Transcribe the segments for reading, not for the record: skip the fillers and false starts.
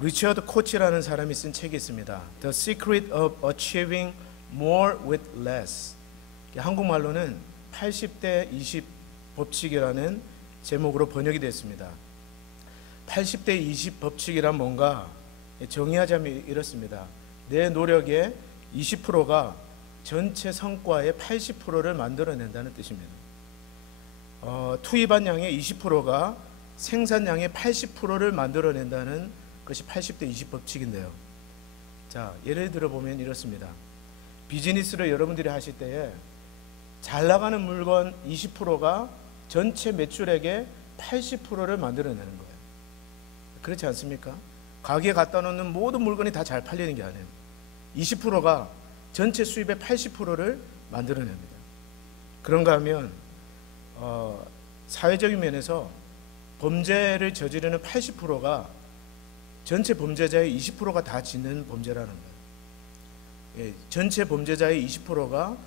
리처드 코치라는 사람이 쓴 책이 있습니다. The Secret of Achieving More with Less. 한국말로는 80대 20 법칙이라는 제목으로 번역이 됐습니다. 80대 20 법칙이란 뭔가 정의하자면 이렇습니다. 내 노력의 20%가 전체 성과의 80%를 만들어낸다는 뜻입니다. 투입한 양의 20%가 생산량의 80%를 만들어낸다는 것이 80대 20 법칙인데요. 자, 예를 들어 보면 이렇습니다. 비즈니스를 여러분들이 하실 때에 잘 나가는 물건 20%가 전체 매출액의 80%를 만들어내는 거예요. 그렇지 않습니까? 가게에 갖다 놓는 모든 물건이 다 잘 팔리는 게 아니에요. 20%가 전체 수입의 80%를 만들어냅니다. 그런가 하면 사회적인 면에서 범죄를 저지르는 80%가 전체 범죄자의 20%가 다 짓는 범죄라는 거예요. 전체 범죄자의 20%가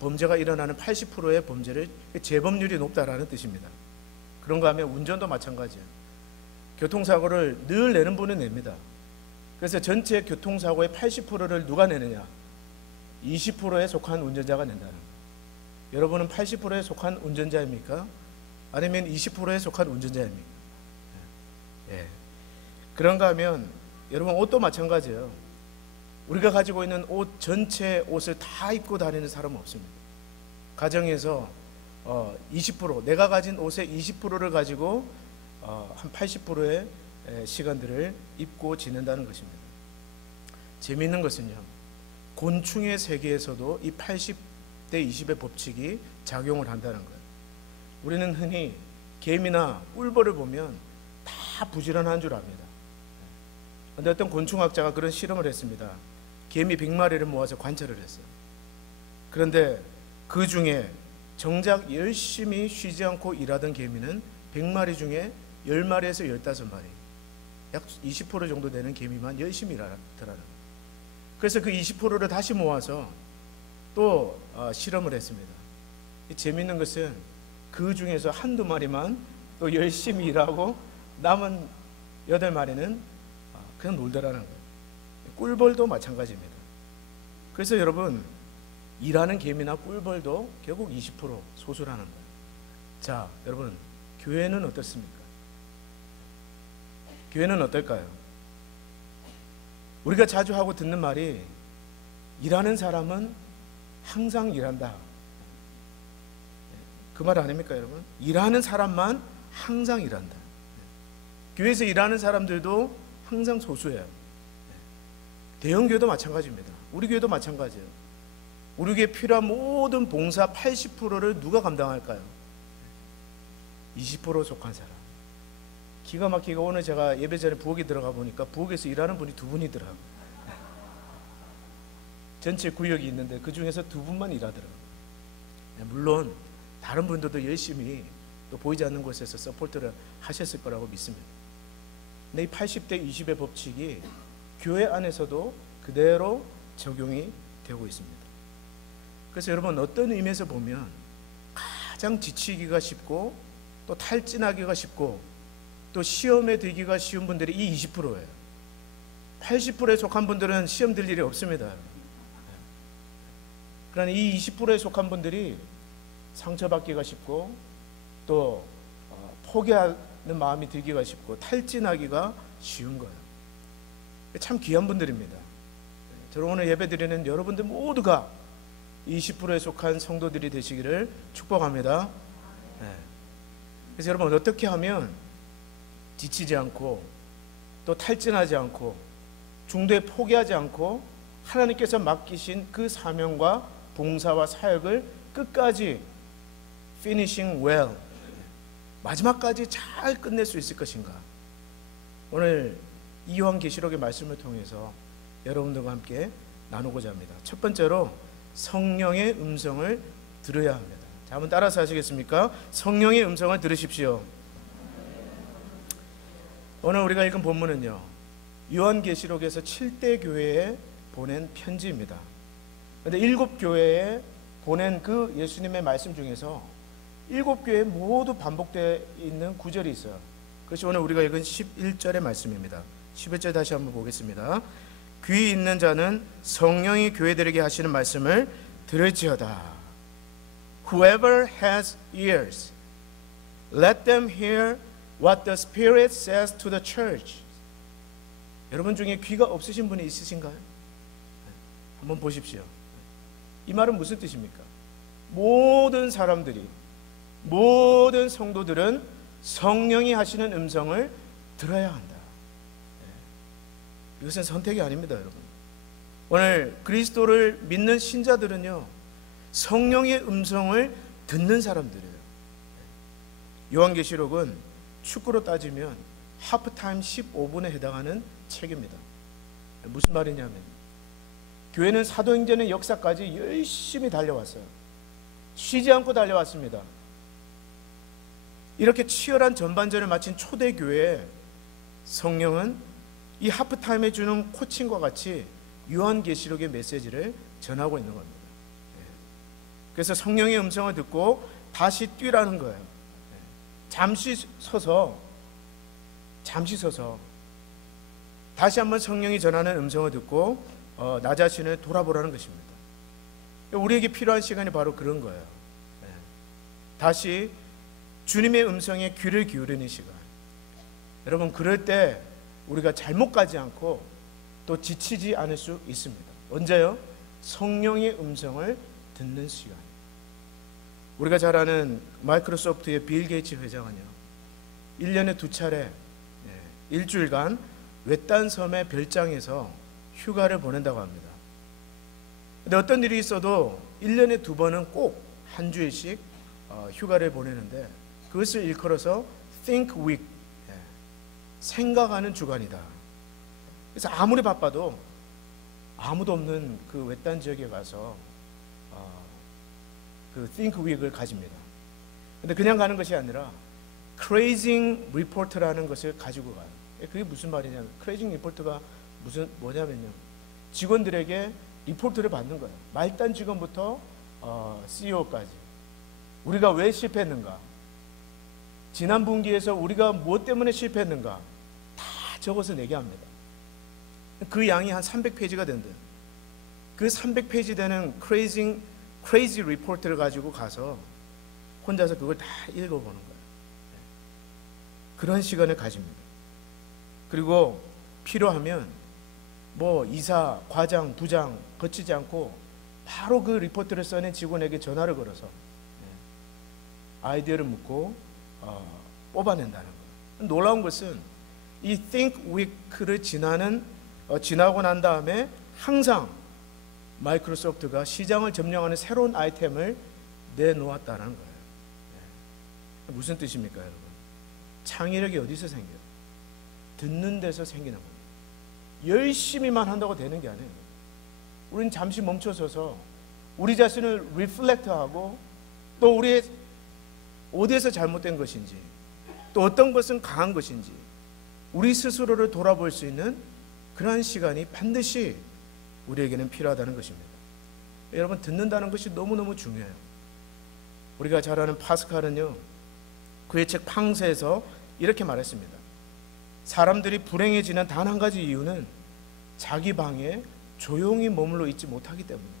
범죄가 일어나는 80%의 범죄를 재범률이 높다라는 뜻입니다. 그런가 하면 운전도 마찬가지예요. 교통사고를 늘 내는 분은 냅니다. 그래서 전체 교통사고의 80%를 누가 내느냐? 20%에 속한 운전자가 낸다는 거예요. 여러분은 80%에 속한 운전자입니까? 아니면 20%에 속한 운전자입니까? 예. 그런가 하면 여러분 옷도 마찬가지예요. 우리가 가지고 있는 옷 전체 옷을 다 입고 다니는 사람은 없습니다. 가정에서 20% 내가 가진 옷의 20%를 가지고 한 80%의 시간들을 입고 지낸다는 것입니다. 재미있는 것은요, 곤충의 세계에서도 이 80대 20의 법칙이 작용을 한다는 거예요. 우리는 흔히 개미나 꿀벌을 보면 다 부지런한 줄 압니다. 그런데 어떤 곤충학자가 그런 실험을 했습니다. 개미 100마리를 모아서 관찰을 했어요. 그런데 그 중에 정작 열심히 쉬지 않고 일하던 개미는 100마리 중에 10마리에서 15마리, 약 20% 정도 되는 개미만 열심히 일하더라는 거예요. 그래서 그 20%를 다시 모아서 또 실험을 했습니다. 재미있는 것은 그 중에서 한두 마리만 또 열심히 일하고 남은 8마리는 그냥 놀더라는 거예요. 꿀벌도 마찬가지입니다. 그래서 여러분, 일하는 개미나 꿀벌도 결국 20% 소수라는 거예요. 자, 여러분, 교회는 어떻습니까? 교회는 어떨까요? 우리가 자주 하고 듣는 말이 일하는 사람은 항상 일한다. 그 말 아닙니까, 여러분? 일하는 사람만 항상 일한다. 교회에서 일하는 사람들도 항상 소수예요. 대형교회도 마찬가지입니다. 우리 교회도 마찬가지예요. 우리 교회에 필요한 모든 봉사 80%를 누가 감당할까요? 20% 속한 사람. 기가 막히게 오늘 제가 예배 전에 부엌에 들어가 보니까 부엌에서 일하는 분이 2분이더라고요. 전체 구역이 있는데 그 중에서 2분만 일하더라고요. 물론 다른 분들도 열심히 또 보이지 않는 곳에서 서포트를 하셨을 거라고 믿습니다. 근데 이 80대 20의 법칙이 교회 안에서도 그대로 적용이 되고 있습니다. 그래서 여러분, 어떤 의미에서 보면 가장 지치기가 쉽고 또 탈진하기가 쉽고 또 시험에 들기가 쉬운 분들이 이 20%예요. 80%에 속한 분들은 시험 들 일이 없습니다. 그러나 이 20%에 속한 분들이 상처받기가 쉽고 또 포기하는 마음이 들기가 쉽고 탈진하기가 쉬운 거예요. 참 귀한 분들입니다. 저는 오늘 예배드리는 여러분들 모두가 20%에 속한 성도들이 되시기를 축복합니다. 그래서 여러분, 어떻게 하면 지치지 않고 또 탈진하지 않고 중도에 포기하지 않고 하나님께서 맡기신 그 사명과 봉사와 사역을 끝까지 finishing well, 마지막까지 잘 끝낼 수 있을 것인가? 오늘 이 요한계시록의 말씀을 통해서 여러분들과 함께 나누고자 합니다. 첫 번째로 성령의 음성을 들어야 합니다. 자, 한번 따라서 하시겠습니까? 성령의 음성을 들으십시오. 오늘 우리가 읽은 본문은요, 요한계시록에서 7대 교회에 보낸 편지입니다. 그런데 7교회에 보낸 그 예수님의 말씀 중에서 7교회에 모두 반복되어 있는 구절이 있어요. 그것이 오늘 우리가 읽은 11절의 말씀입니다. 11절 다시 한번 보겠습니다. 귀 있는 자는 성령이 교회들에게 하시는 말씀을 들을지어다. Whoever has ears, let them hear what the Spirit says to the church. 여러분 중에 귀가 없으신 분이 있으신가요? 한번 보십시오. 이 말은 무슨 뜻입니까? 모든 사람들이, 모든 성도들은 성령이 하시는 음성을 들어야 한다. 이것은 선택이 아닙니다, 여러분. 오늘 그리스도를 믿는 신자들은요, 성령의 음성을 듣는 사람들이에요. 요한계시록은 축구로 따지면 하프타임 15분에 해당하는 책입니다. 무슨 말이냐면, 교회는 사도행전의 역사까지 열심히 달려왔어요. 쉬지 않고 달려왔습니다. 이렇게 치열한 전반전을 마친 초대교회에 성령은 이 하프타임에 주는 코칭과 같이 요한계시록의 메시지를 전하고 있는 겁니다. 그래서 성령의 음성을 듣고 다시 뛰라는 거예요. 잠시 서서 다시 한번 성령이 전하는 음성을 듣고 나 자신을 돌아보라는 것입니다. 우리에게 필요한 시간이 바로 그런 거예요. 다시 주님의 음성에 귀를 기울이는 시간. 여러분, 그럴 때 우리가 잘못 가지 않고 또 지치지 않을 수 있습니다. 언제요? 성령의 음성을 듣는 시간. 우리가 잘 아는 마이크로소프트의 빌 게이츠 회장은요, 1년에 2차례 일주일간 외딴 섬의 별장에서 휴가를 보낸다고 합니다. 근데 어떤 일이 있어도 1년에 2번은 꼭 한 주일씩 휴가를 보내는데, 그것을 일컬어서 Think Week, 생각하는 주간이다. 그래서 아무리 바빠도 아무도 없는 그 외딴 지역에 가서 그 Think Week을 가집니다. 근데 그냥 가는 것이 아니라 Crazing Report라는 것을 가지고 가요. 그게 무슨 말이냐면, Crazing Report가 뭐냐면요, 직원들에게 리포트를 받는 거예요. 말단 직원부터 CEO까지 우리가 왜 실패했는가, 지난 분기에서 우리가 무엇 때문에 실패했는가 다 적어서 내게 합니다. 그 양이 한 300페이지가 된대요. 그 300페이지 되는 Crazy Report를 가지고 가서 혼자서 그걸 다 읽어보는 거예요. 그런 시간을 가집니다. 그리고 필요하면 뭐 이사, 과장, 부장 거치지 않고 바로 그 리포트를 써낸 직원에게 전화를 걸어서 아이디어를 묻고 뽑아낸다는 거예요. 놀라운 것은 이 Think Week를 지나고 난 다음에 항상 마이크로소프트가 시장을 점령하는 새로운 아이템을 내놓았다는 거예요. 무슨 뜻입니까, 여러분? 창의력이 어디서 생겨요? 듣는 데서 생기는 겁니다. 열심히만 한다고 되는 게 아니에요. 우리는 잠시 멈춰서서 우리 자신을 리플렉트하고, 또 우리의 어디에서 잘못된 것인지, 또 어떤 것은 강한 것인지 우리 스스로를 돌아볼 수 있는 그러한 시간이 반드시 우리에게는 필요하다는 것입니다. 여러분, 듣는다는 것이 너무너무 중요해요. 우리가 잘 아는 파스칼은요, 그의 책 팡세에서 이렇게 말했습니다. 사람들이 불행해지는 단 한 가지 이유는 자기 방에 조용히 머물러 있지 못하기 때문입니다.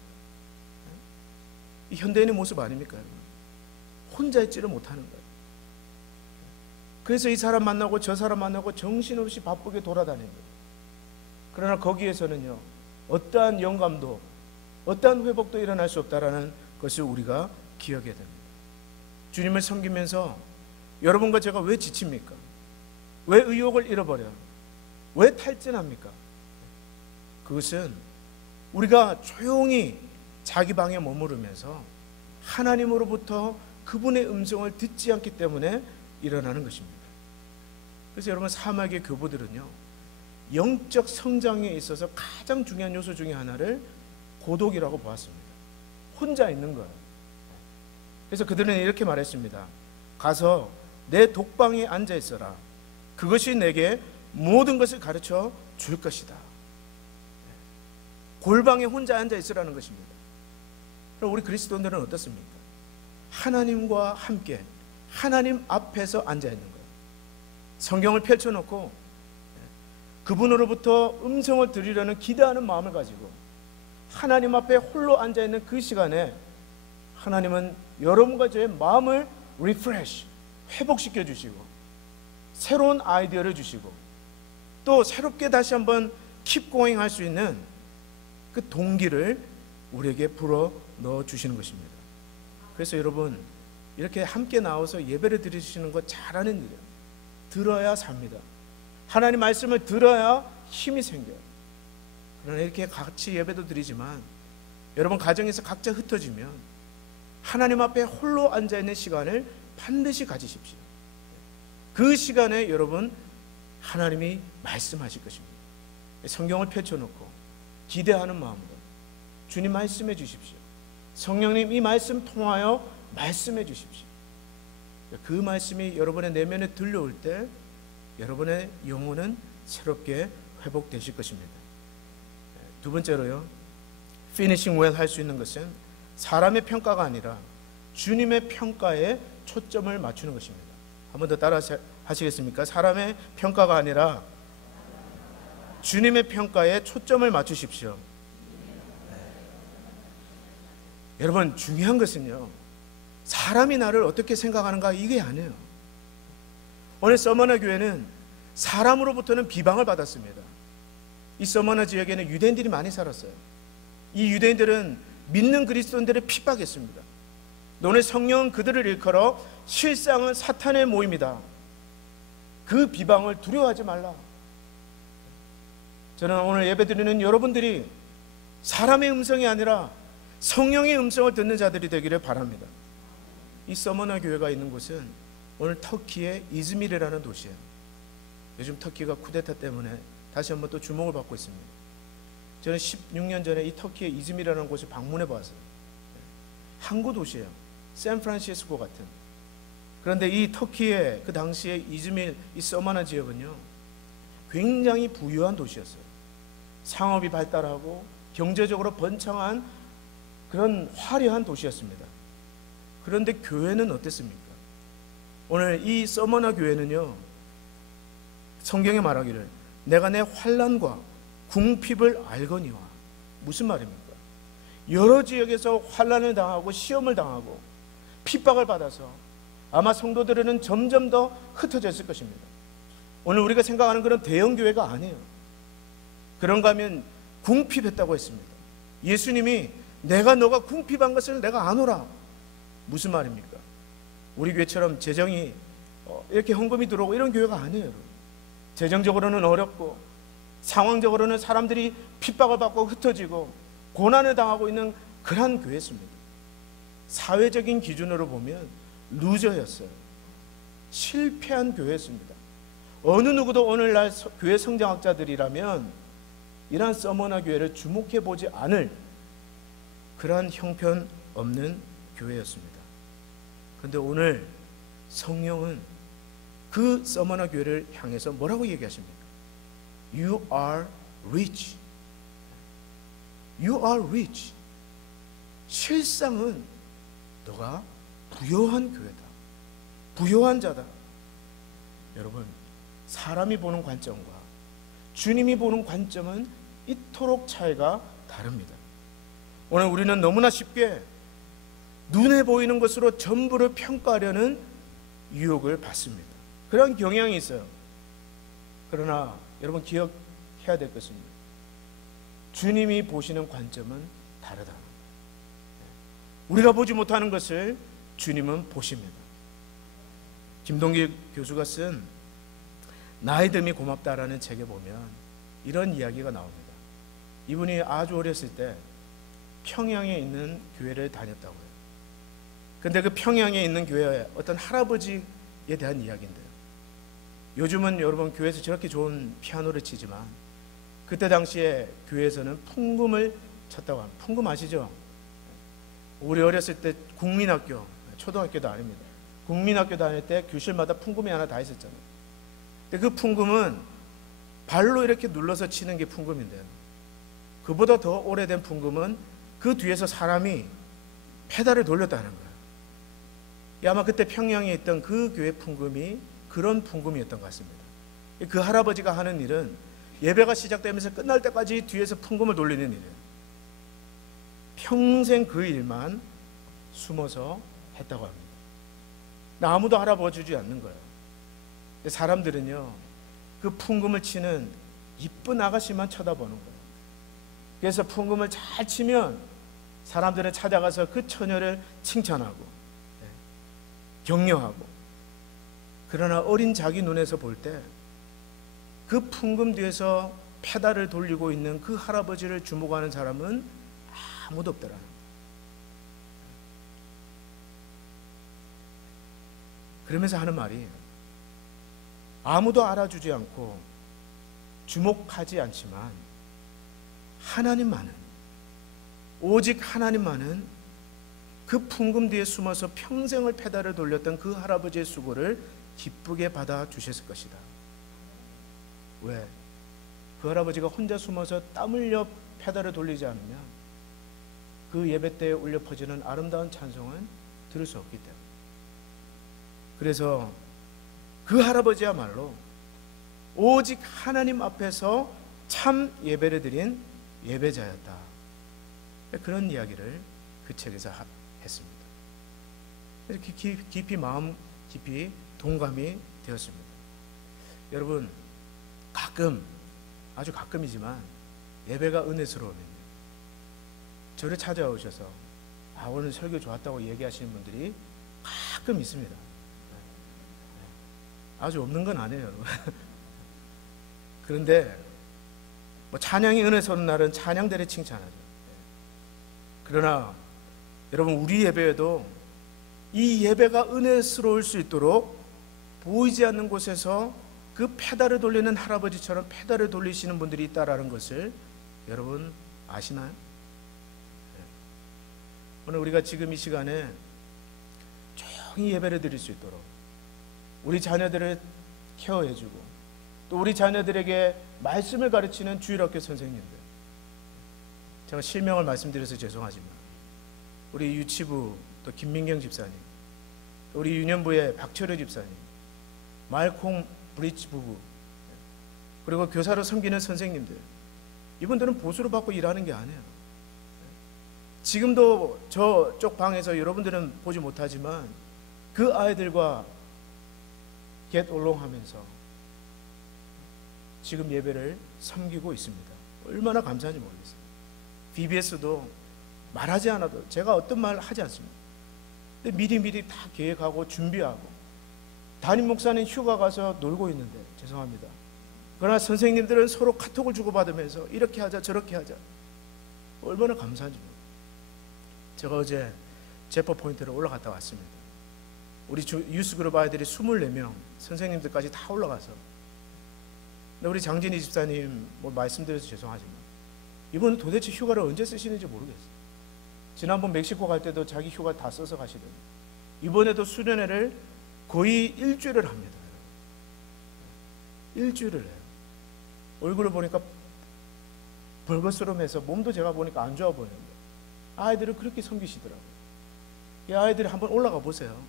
이 현대인의 모습 아닙니까, 여러분? 혼자 있지를 못하는 거예요. 그래서 이 사람 만나고 저 사람 만나고 정신없이 바쁘게 돌아다니는 거예요. 그러나 거기에서는요, 어떠한 영감도 어떠한 회복도 일어날 수 없다라는 것을 우리가 기억해야 됩니다. 주님을 섬기면서 여러분과 제가 왜 지칩니까? 왜 의욕을 잃어버려요? 왜 탈진합니까? 그것은 우리가 조용히 자기 방에 머무르면서 하나님으로부터 그분의 음성을 듣지 않기 때문에 일어나는 것입니다. 그래서 여러분, 사막의 교부들은요, 영적 성장에 있어서 가장 중요한 요소 중에 하나를 고독이라고 보았습니다. 혼자 있는 거예요. 그래서 그들은 이렇게 말했습니다. 가서 내 독방에 앉아 있어라. 그것이 내게 모든 것을 가르쳐 줄 것이다. 골방에 혼자 앉아 있으라는 것입니다. 그럼 우리 그리스도인들은 어떻습니까? 하나님과 함께 하나님 앞에서 앉아 있는 거예요. 성경을 펼쳐놓고 그분으로부터 음성을 들으려는 기대하는 마음을 가지고 하나님 앞에 홀로 앉아있는 그 시간에 하나님은 여러분과 저의 마음을 리프레시, 회복시켜 주시고 새로운 아이디어를 주시고 또 새롭게 다시 한번 keep going 할 수 있는 그 동기를 우리에게 불어 넣어 주시는 것입니다. 그래서 여러분, 이렇게 함께 나와서 예배를 드리시는 거 잘하는 일이에요. 들어야 삽니다. 하나님 말씀을 들어야 힘이 생겨요. 그러나 이렇게 같이 예배도 드리지만 여러분 가정에서 각자 흩어지면 하나님 앞에 홀로 앉아있는 시간을 반드시 가지십시오. 그 시간에 여러분 하나님이 말씀하실 것입니다. 성경을 펼쳐놓고 기대하는 마음으로 주님 말씀해 주십시오. 성령님 이 말씀 통하여 말씀해 주십시오. 그 말씀이 여러분의 내면에 들려올 때 여러분의 영혼은 새롭게 회복되실 것입니다. 두 번째로요, 피니싱 웰 할 수 있는 것은 사람의 평가가 아니라 주님의 평가에 초점을 맞추는 것입니다. 한 번 더 따라 하시겠습니까? 사람의 평가가 아니라 주님의 평가에 초점을 맞추십시오. 여러분, 중요한 것은요, 사람이 나를 어떻게 생각하는가 이게 아니에요. 오늘 서머너 교회는 사람으로부터는 비방을 받았습니다. 이 서머너 지역에는 유대인들이 많이 살았어요. 이 유대인들은 믿는 그리스도인들을 핍박했습니다. 너네 성령은 그들을 일컬어 실상은 사탄의 모임이다. 그 비방을 두려워하지 말라. 저는 오늘 예배드리는 여러분들이 사람의 음성이 아니라 성령의 음성을 듣는 자들이 되기를 바랍니다. 이 서머너 교회가 있는 곳은 오늘 터키의 이즈밀이라는 도시예요. 요즘 터키가 쿠데타 때문에 다시 한번 또 주목을 받고 있습니다. 저는 16년 전에 이 터키의 이즈밀이라는 곳을 방문해 봤어요. 항구 도시예요. 샌프란시스코 같은. 그런데 이 터키의 그 당시에 이즈밀, 이 서머너 지역은요, 굉장히 부유한 도시였어요. 상업이 발달하고 경제적으로 번창한 그런 화려한 도시였습니다. 그런데 교회는 어땠습니까? 오늘 이 서머너 교회는요, 성경에 말하기를 내가 내 환난과 궁핍을 알거니와. 무슨 말입니까? 여러 지역에서 환난을 당하고 시험을 당하고 핍박을 받아서 아마 성도들은 점점 더 흩어졌을 것입니다. 오늘 우리가 생각하는 그런 대형 교회가 아니에요. 그런가 하면 궁핍했다고 했습니다. 예수님이 내가 너가 궁핍한 것을 내가 아노라. 무슨 말입니까? 우리 교회처럼 재정이 이렇게 헌금이 들어오고 이런 교회가 아니에요. 재정적으로는 어렵고 상황적으로는 사람들이 핍박을 받고 흩어지고 고난을 당하고 있는 그런 교회였습니다. 사회적인 기준으로 보면 루저였어요. 실패한 교회였습니다. 어느 누구도 오늘날 교회 성장학자들이라면 이러한 서머너 교회를 주목해 보지 않을 그러한 형편 없는 교회였습니다. 그런데 오늘 성령은 그 서머너 교회를 향해서 뭐라고 얘기하십니까? You are rich. You are rich. 실상은 너가 부요한 교회다. 부요한 자다. 여러분, 사람이 보는 관점과 주님이 보는 관점은 이토록 차이가 다릅니다. 오늘 우리는 너무나 쉽게 눈에 보이는 것으로 전부를 평가하려는 유혹을 받습니다. 그런 경향이 있어요. 그러나 여러분 기억해야 될 것입니다. 주님이 보시는 관점은 다르다. 우리가 보지 못하는 것을 주님은 보십니다. 김동길 교수가 쓴 나의 듦이 고맙다라는 책에 보면 이런 이야기가 나옵니다. 이분이 아주 어렸을 때 평양에 있는 교회를 다녔다고 해요. 근데 그 평양에 있는 교회에 어떤 할아버지에 대한 이야기인데요. 요즘은 여러분 교회에서 저렇게 좋은 피아노를 치지만 그때 당시에 교회에서는 풍금을 쳤다고 합니다. 풍금 아시죠? 우리 어렸을 때 국민학교, 초등학교도 아닙니다. 국민학교 다닐 때 교실마다 풍금이 하나 다 있었잖아요. 근데 그 풍금은 발로 이렇게 눌러서 치는 게 풍금인데요. 그보다 더 오래된 풍금은 그 뒤에서 사람이 페달을 돌렸다는 거예요. 아마 그때 평양에 있던 그 교회 풍금이 그런 풍금이었던 것 같습니다. 그 할아버지가 하는 일은 예배가 시작되면서 끝날 때까지 뒤에서 풍금을 돌리는 일이에요. 평생 그 일만 숨어서 했다고 합니다. 아무도 알아봐 주지 않는 거예요. 사람들은요, 그 풍금을 치는 이쁜 아가씨만 쳐다보는 거예요. 그래서 풍금을 잘 치면 사람들은 찾아가서 그 처녀를 칭찬하고 격려하고, 그러나 어린 자기 눈에서 볼 때 그 풍금 뒤에서 페달을 돌리고 있는 그 할아버지를 주목하는 사람은 아무도 없더라는 거예요. 그러면서 하는 말이, 아무도 알아주지 않고 주목하지 않지만 하나님만은, 오직 하나님만은 그 풍금 뒤에 숨어서 평생을 페달을 돌렸던 그 할아버지의 수고를 기쁘게 받아주셨을 것이다. 왜? 그 할아버지가 혼자 숨어서 땀 흘려 페달을 돌리지 않으면 그 예배 때에 울려 퍼지는 아름다운 찬송은 들을 수 없기 때문에. 그래서 그 할아버지야말로 오직 하나님 앞에서 참 예배를 드린 예배자였다. 그런 이야기를 그 책에서 했습니다. 깊이 마음 깊이 동감이 되었습니다. 여러분, 가끔, 아주 가끔이지만 예배가 은혜스러우면 저를 찾아오셔서 오늘 설교 좋았다고 얘기하시는 분들이 가끔 있습니다. 아주 없는 건 아니에요. 그런데 찬양이 은혜스러운 날은 찬양대로 칭찬하죠. 그러나 여러분, 우리 예배에도 이 예배가 은혜스러울 수 있도록 보이지 않는 곳에서 그 페달을 돌리는 할아버지처럼 페달을 돌리시는 분들이 있다라는 것을 여러분 아시나요? 오늘 우리가 지금 이 시간에 조용히 예배를 드릴 수 있도록 우리 자녀들을 케어해주고, 또 우리 자녀들에게 말씀을 가르치는 주일학교 선생님들, 제가 실명을 말씀드려서 죄송하지만 우리 유치부 또 김민경 집사님, 우리 유년부의 박철효 집사님, 말콩 브릿지 부부, 그리고 교사로 섬기는 선생님들, 이분들은 보수를 받고 일하는 게 아니에요. 지금도 저쪽 방에서 여러분들은 보지 못하지만 그 아이들과 get along 하면서 지금 예배를 섬기고 있습니다. 얼마나 감사한지 모르겠어요. BBS도 말하지 않아도, 제가 어떤 말 하지 않습니다. 근데 미리 다 계획하고 준비하고, 담임 목사는 휴가 가서 놀고 있는데, 죄송합니다. 그러나 선생님들은 서로 카톡을 주고받으면서 이렇게 하자 저렇게 하자, 얼마나 감사한지 모르겠어요. 제가 어제 제퍼 포인트를 올라갔다 왔습니다. 우리 유스그룹 아이들이 24명, 선생님들까지 다 올라가서, 근데 우리 장진희 집사님 말씀드려서 죄송하지만 이분은 도대체 휴가를 언제 쓰시는지 모르겠어요. 지난번 멕시코 갈 때도 자기 휴가 다 써서 가시더니 이번에도 수련회를 거의 일주일을 합니다. 일주일을 해요. 얼굴을 보니까 벌거스름해서 몸도 제가 보니까 안 좋아 보이는데 아이들을 그렇게 섬기시더라고요. 이 아이들이 한번 올라가 보세요.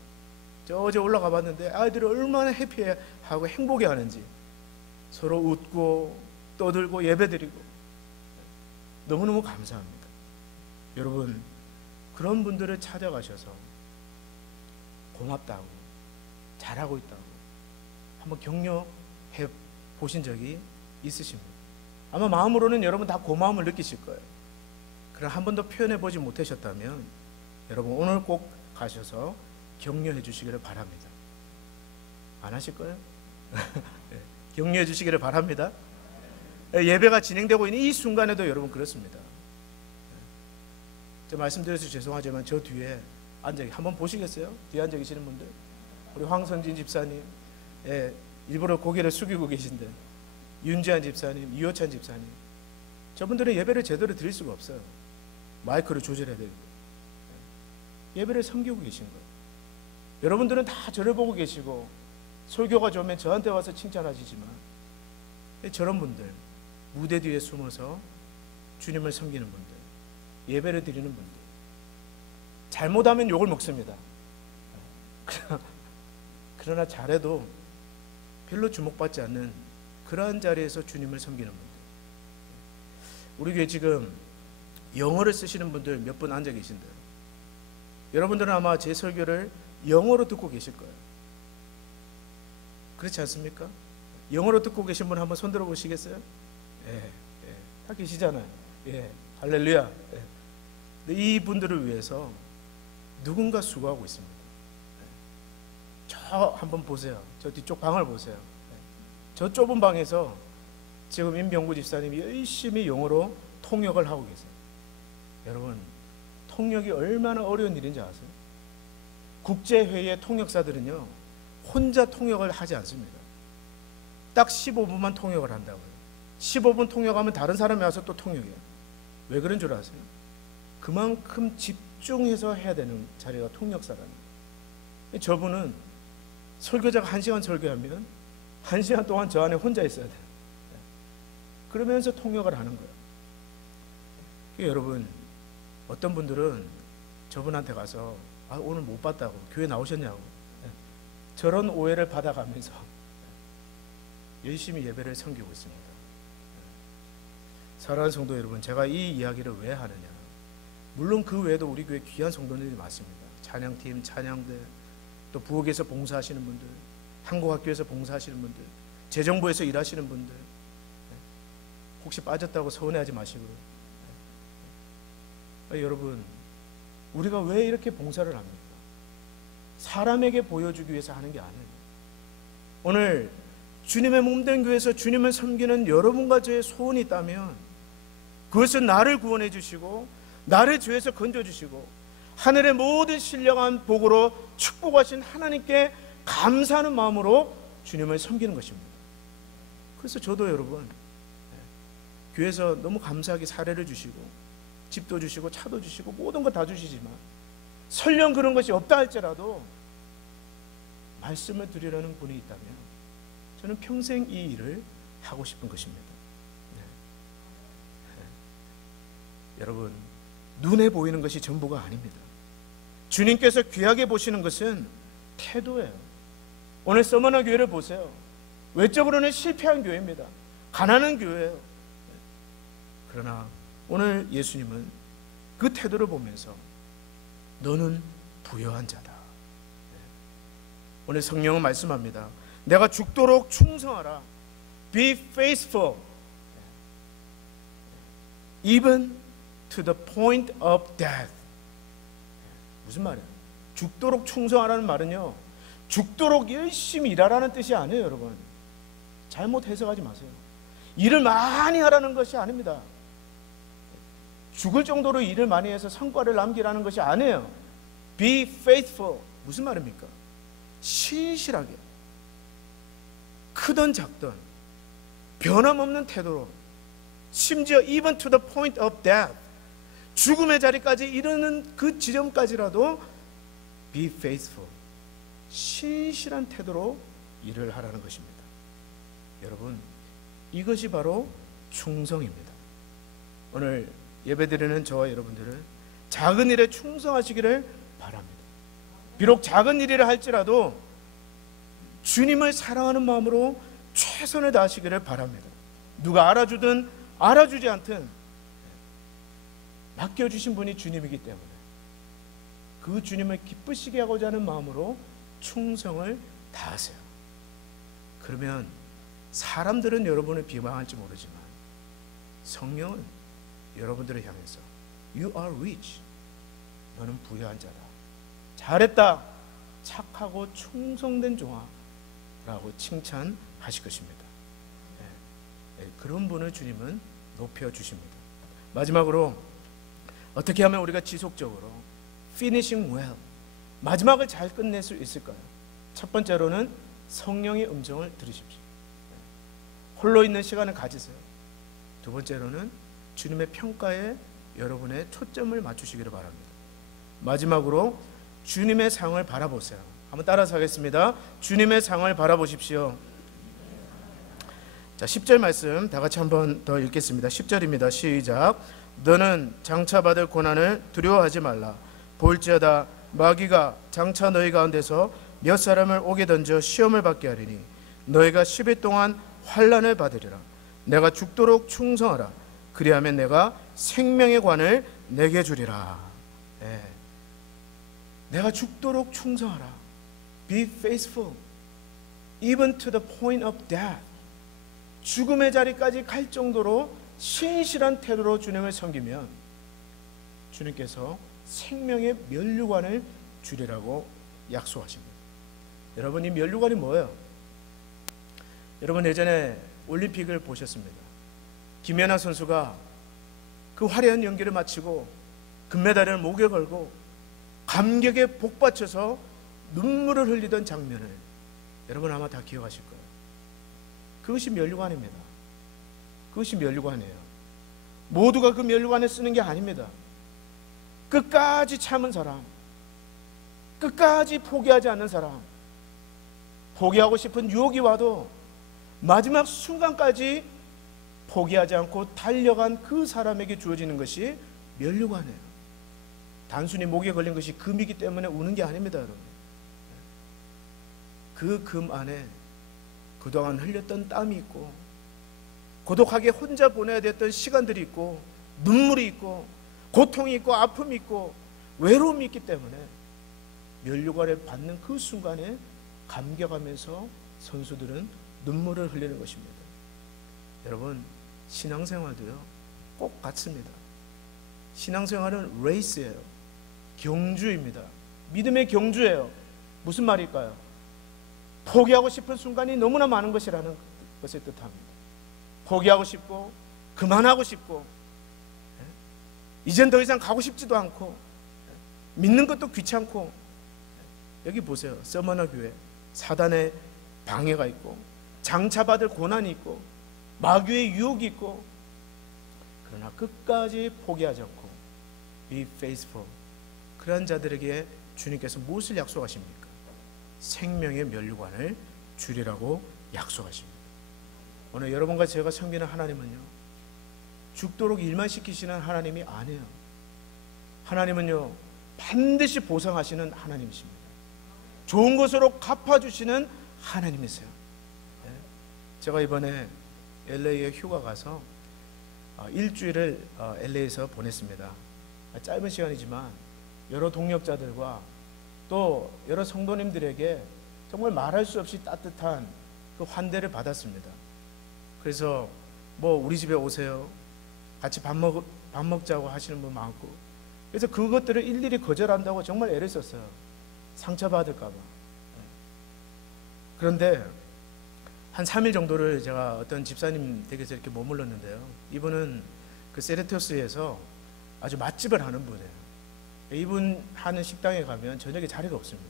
저 어제 올라가 봤는데 아이들이 얼마나 해피하고 행복해하는지, 서로 웃고 떠들고 예배드리고 너무너무 감사합니다. 여러분, 그런 분들을 찾아가셔서 고맙다고, 잘하고 있다고 한번 격려해 보신 적이 있으십니까? 아마 마음으로는 여러분 다 고마움을 느끼실 거예요. 그러나 한 번도 표현해 보지 못하셨다면 여러분 오늘 꼭 가셔서 격려해 주시기를 바랍니다. 안 하실 거예요? 네, 격려해 주시기를 바랍니다. 예배가 진행되고 있는 이 순간에도 여러분 그렇습니다. 제가 말씀드려서 죄송하지만 저 뒤에 앉아, 한번 보시겠어요? 뒤에 앉아 계시는 분들, 우리 황성진 집사님, 일부러 고개를 숙이고 계신데, 윤지한 집사님, 이호찬 집사님, 저분들은 예배를 제대로 드릴 수가 없어요. 마이크를 조절해야 되고 예배를 섬기고 계신 거예요. 여러분들은 다 저를 보고 계시고 설교가 좋으면 저한테 와서 칭찬하시지만 저런 분들, 무대 뒤에 숨어서 주님을 섬기는 분들, 예배를 드리는 분들, 잘못하면 욕을 먹습니다. 그러나 잘해도 별로 주목받지 않는 그러한 자리에서 주님을 섬기는 분들. 우리 교회 지금 영어를 쓰시는 분들 몇 분 앉아 계신데요. 여러분들은 아마 제 설교를 영어로 듣고 계실 거예요. 그렇지 않습니까? 영어로 듣고 계신 분 한번 손 들어 보시겠어요? 다 계시잖아요. 할렐루야. 근데 이 분들을 위해서 누군가 수고하고 있습니다. 저 한번 보세요. 저 뒤쪽 방을 보세요. 저 좁은 방에서 지금 임병구 집사님이 열심히 영어로 통역을 하고 계세요. 여러분, 통역이 얼마나 어려운 일인지 아세요? 국제회의의 통역사들은요, 혼자 통역을 하지 않습니다. 딱 15분만 통역을 한다고요. 15분 통역하면 다른 사람이 와서 또 통역해요. 왜 그런 줄 아세요? 그만큼 집중해서 해야 되는 자리가 통역사라는 거예요. 저분은 설교자가 1시간 설교하면 1시간 동안 저 안에 혼자 있어야 돼요. 그러면서 통역을 하는 거예요. 여러분, 어떤 분들은 저분한테 가서 오늘 못 봤다고, 교회 나오셨냐고, 저런 오해를 받아가면서 열심히 예배를 섬기고 있습니다. 사랑하는 성도 여러분, 제가 이 이야기를 왜 하느냐, 물론 그 외에도 우리 교회 귀한 성도들이 많습니다. 찬양팀, 찬양대, 또 부엌에서 봉사하시는 분들, 한국학교에서 봉사하시는 분들, 재정부에서 일하시는 분들, 혹시 빠졌다고 서운해하지 마시고요. 여러분, 우리가 왜 이렇게 봉사를 합니까? 사람에게 보여주기 위해서 하는 게 아니에요. 오늘 주님의 몸된 교회에서 주님을 섬기는 여러분과 저의 소원이 있다면 그것은 나를 구원해 주시고 나를 죄에서 건져 주시고 하늘의 모든 신령한 복으로 축복하신 하나님께 감사하는 마음으로 주님을 섬기는 것입니다. 그래서 저도 여러분, 교회에서 너무 감사하게 사례를 주시고 집도 주시고 차도 주시고 모든 거 다 주시지만 설령 그런 것이 없다 할지라도 말씀을 드리려는 분이 있다면 저는 평생 이 일을 하고 싶은 것입니다. 여러분, 눈에 보이는 것이 전부가 아닙니다. 주님께서 귀하게 보시는 것은 태도예요. 오늘 서머너 교회를 보세요. 외적으로는 실패한 교회입니다. 가난한 교회예요. 그러나 오늘 예수님은 그 태도를 보면서 너는 부요한 자다. 오늘 성령은 말씀합니다. 내가 죽도록 충성하라. Be faithful even to the point of death. 무슨 말이에요? 죽도록 충성하라는 말은요, 죽도록 열심히 일하라는 뜻이 아니에요. 여러분, 잘못 해석하지 마세요. 일을 많이 하라는 것이 아닙니다. 죽을 정도로 일을 많이 해서 성과를 남기라는 것이 아니에요. Be faithful. 무슨 말입니까? 신실하게, 크든 작든 변함없는 태도로, 심지어 even to the point of death, 죽음의 자리까지 이르는 그 지점까지라도 be faithful, 신실한 태도로 일을 하라는 것입니다. 여러분, 이것이 바로 충성입니다. 오늘 예배드리는 저와 여러분들은 작은 일에 충성하시기를 바랍니다. 비록 작은 일이라 할지라도 주님을 사랑하는 마음으로 최선을 다하시기를 바랍니다. 누가 알아주든 알아주지 않든 맡겨주신 분이 주님이기 때문에 그 주님을 기쁘시게 하고자 하는 마음으로 충성을 다하세요. 그러면 사람들은 여러분을 비방할지 모르지만 성령은 여러분들을 향해서 You are rich, 너는 부유한 자다, 잘했다, 착하고 충성된 종아 라고 칭찬하실 것입니다. 그런 분을 주님은 높여주십니다. 마지막으로 어떻게 하면 우리가 지속적으로 finishing well, 마지막을 잘 끝낼 수 있을까요? 첫 번째로는 성령의 음성을 들으십시오. 홀로 있는 시간을 가지세요. 두 번째로는 주님의 평가에 여러분의 초점을 맞추시기를 바랍니다. 마지막으로 주님의 상을 바라보세요. 한번 따라서 하겠습니다. 주님의 상을 바라보십시오. 자, 10절 말씀 다 같이 한번 더 읽겠습니다. 10절입니다. 시작. 너는 장차 받을 고난을 두려워하지 말라. 볼지어다 마귀가 장차 너희 가운데서 몇 사람을 옥에 던져 시험을 받게 하리니 너희가 10일 동안 환난을 받으리라. 내가 죽도록 충성하라. 그리하면 내가 생명의 관을 내게 주리라. 예. 내가 죽도록 충성하라. Be faithful even to the point of death. 죽음의 자리까지 갈 정도로 신실한 태도로 주님을 섬기면 주님께서 생명의 면류관을 주리라고 약속하십니다. 여러분, 이 면류관이 뭐예요? 여러분, 예전에 올림픽을 보셨습니다. 김연아 선수가 그 화려한 연기를 마치고 금메달을 목에 걸고 감격에 복받쳐서 눈물을 흘리던 장면을 여러분 아마 다 기억하실 거예요. 그것이 면류관입니다. 그것이 면류관이에요. 모두가 그 면류관에 쓰는 게 아닙니다. 끝까지 참은 사람, 끝까지 포기하지 않는 사람, 포기하고 싶은 유혹이 와도 마지막 순간까지 포기하지 않고 달려간 그 사람에게 주어지는 것이 면류관이에요. 단순히 목에 걸린 것이 금이기 때문에 우는 게 아닙니다, 여러분. 그 금 안에 그동안 흘렸던 땀이 있고, 고독하게 혼자 보내야 됐던 시간들이 있고, 눈물이 있고, 고통이 있고, 아픔이 있고, 외로움이 있기 때문에 면류관을 받는 그 순간에 감격하면서 선수들은 눈물을 흘리는 것입니다. 여러분, 신앙생활도요 꼭 같습니다. 신앙생활은 레이스예요. 경주입니다. 믿음의 경주예요. 무슨 말일까요? 포기하고 싶은 순간이 너무나 많은 것이라는 것을 뜻합니다. 포기하고 싶고, 그만하고 싶고, 이젠 더 이상 가고 싶지도 않고, 믿는 것도 귀찮고. 여기 보세요. 서머너 교회 사단의 방해가 있고, 장차받을 고난이 있고, 마귀의 유혹이 있고, 그러나 끝까지 포기하지 않고 Be faithful. 그러한 자들에게 주님께서 무엇을 약속하십니까? 생명의 면류관을 주리라고 약속하십니다. 오늘 여러분과 제가 섬기는 하나님은요, 죽도록 일만 시키시는 하나님이 아니에요. 하나님은요, 반드시 보상하시는 하나님이십니다. 좋은 것으로 갚아주시는 하나님이세요. 제가 이번에 LA에 휴가 가서 일주일을 LA에서 보냈습니다. 짧은 시간이지만 여러 동역자들과 또 여러 성도님들에게 정말 말할 수 없이 따뜻한 그 환대를 받았습니다. 그래서 뭐 우리 집에 오세요, 같이 밥 먹자고 하시는 분 많고, 그래서 그것들을 일일이 거절한다고 정말 애를 썼어요. 상처받을까 봐. 그런데 한 3일 정도를 제가 어떤 집사님 댁에서 이렇게 머물렀는데요, 이분은 그 세르토스에서 아주 맛집을 하는 분이에요. 이분 하는 식당에 가면 저녁에 자리가 없습니다.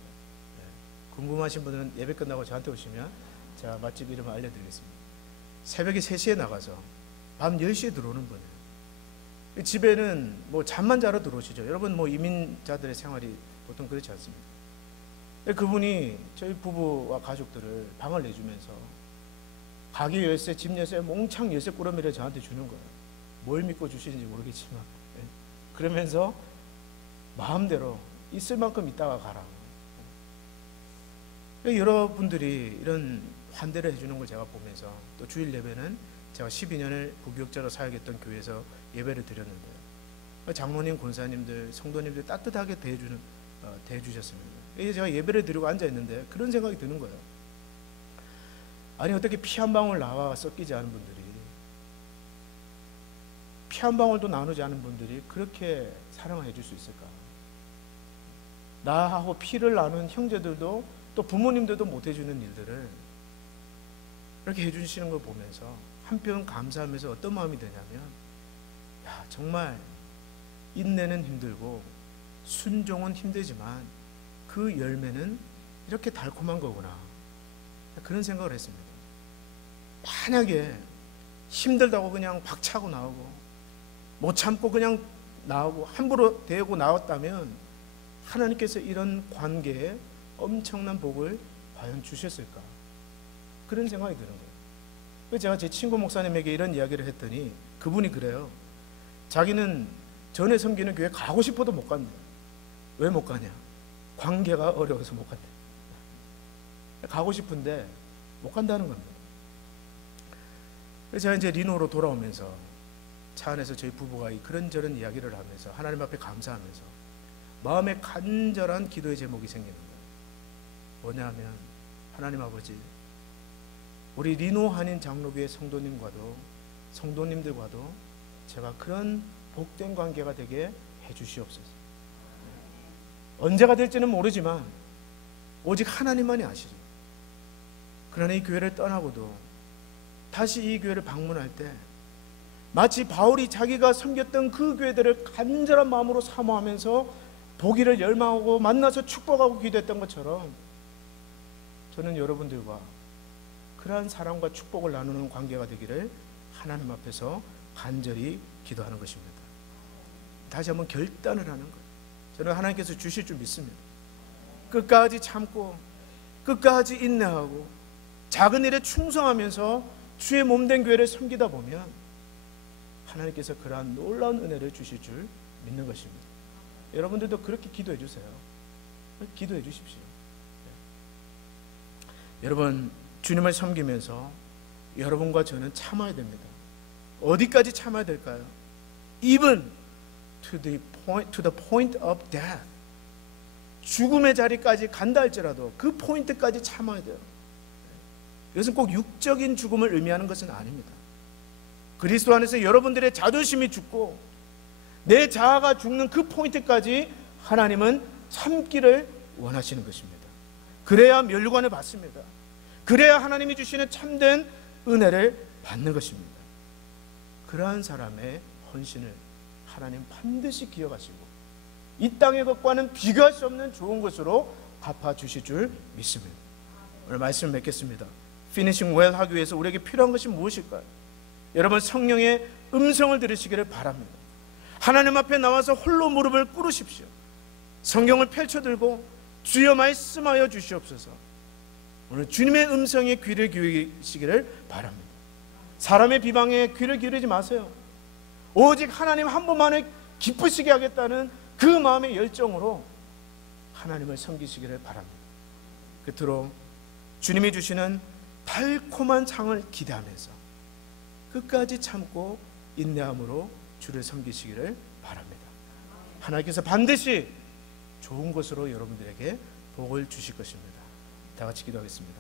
궁금하신 분은 예배 끝나고 저한테 오시면 제가 맛집 이름을 알려드리겠습니다. 새벽에 3시에 나가서 밤 10시에 들어오는 분이에요. 집에는 뭐 잠만 자러 들어오시죠. 여러분, 뭐 이민자들의 생활이 보통 그렇지 않습니다. 그분이 저희 부부와 가족들을 방을 내주면서 가게 열쇠, 집 열쇠, 몽창 열쇠 꾸러미를 저한테 주는 거예요. 뭘 믿고 주시는지 모르겠지만, 그러면서 마음대로 있을 만큼 있다가 가라. 여러분들이 이런 환대를 해주는 걸 제가 보면서, 또 주일 예배는 제가 12년을 부교육자로 사역했던 교회에서 예배를 드렸는데요, 장로님, 권사님들, 성도님들 따뜻하게 대해주셨습니다. 제가 예배를 드리고 앉아있는데 그런 생각이 드는 거예요. 아니, 어떻게 피 한 방울 나와 섞이지 않은 분들이, 피 한 방울도 나누지 않은 분들이 그렇게 사랑을 해줄 수 있을까? 나하고 피를 나눈 형제들도 또 부모님들도 못 해주는 일들을 이렇게 해주시는 걸 보면서 한편 감사하면서 어떤 마음이 드냐면, 야, 정말 인내는 힘들고 순종은 힘들지만 그 열매는 이렇게 달콤한 거구나, 그런 생각을 했습니다. 만약에 힘들다고 그냥 박차고 나오고 못 참고 그냥 나오고 함부로 대고 나왔다면 하나님께서 이런 관계에 엄청난 복을 과연 주셨을까, 그런 생각이 드는 거예요. 그래서 제가 제 친구 목사님에게 이런 이야기를 했더니 그분이 그래요. 자기는 전에 섬기는 교회 가고 싶어도 못 간대. 왜 못 가냐? 관계가 어려워서 못 간대. 가고 싶은데 못 간다는 겁니다. 그래서 제가 이제 리노로 돌아오면서 차 안에서 저희 부부가 그런저런 이야기를 하면서 하나님 앞에 감사하면서 마음에 간절한 기도의 제목이 생기는 거예요. 뭐냐면, 하나님 아버지, 우리 리노 한인 장로교회 성도님들과도 제가 그런 복된 관계가 되게 해주시옵소서. 언제가 될지는 모르지만 오직 하나님만이 아시죠. 그러나 이 교회를 떠나고도 다시 이 교회를 방문할 때 마치 바울이 자기가 섬겼던 그 교회들을 간절한 마음으로 사모하면서 보기를 열망하고 만나서 축복하고 기도했던 것처럼 저는 여러분들과 그러한 사랑과 축복을 나누는 관계가 되기를 하나님 앞에서 간절히 기도하는 것입니다. 다시 한번 결단을 하는 거예요. 저는 하나님께서 주실 줄 믿습니다. 끝까지 참고 끝까지 인내하고 작은 일에 충성하면서 주의 몸된 교회를 섬기다 보면 하나님께서 그러한 놀라운 은혜를 주실 줄 믿는 것입니다. 여러분들도 그렇게 기도해 주세요. 기도해 주십시오. 여러분, 주님을 섬기면서 여러분과 저는 참아야 됩니다. 어디까지 참아야 될까요? Even to the point of death. 죽음의 자리까지 간다 할지라도 그 포인트까지 참아야 돼요. 이것은 꼭 육적인 죽음을 의미하는 것은 아닙니다. 그리스도 안에서 여러분들의 자존심이 죽고 내 자아가 죽는 그 포인트까지 하나님은 참기를 원하시는 것입니다. 그래야 멸류관을 받습니다. 그래야 하나님이 주시는 참된 은혜를 받는 것입니다. 그러한 사람의 헌신을 하나님 반드시 기억하시고 이 땅의 것과는 비교할 수 없는 좋은 것으로 갚아주실 줄 믿습니다. 오늘 말씀을 맺겠습니다. 피니싱 웰 하기 위해서 우리에게 필요한 것이 무엇일까요? 여러분, 성령의 음성을 들으시기를 바랍니다. 하나님 앞에 나와서 홀로 무릎을 꿇으십시오. 성경을 펼쳐들고 주여 말씀하여 주시옵소서. 오늘 주님의 음성에 귀를 기울이시기를 바랍니다. 사람의 비방에 귀를 기울이지 마세요. 오직 하나님 한 분만을 기쁘시게 하겠다는 그 마음의 열정으로 하나님을 섬기시기를 바랍니다. 끝으로 주님이 주시는 달콤한 상을 기대하면서 끝까지 참고 인내함으로 주를 섬기시기를 바랍니다. 하나님께서 반드시 좋은 것으로 여러분들에게 복을 주실 것입니다. 다 같이 기도하겠습니다.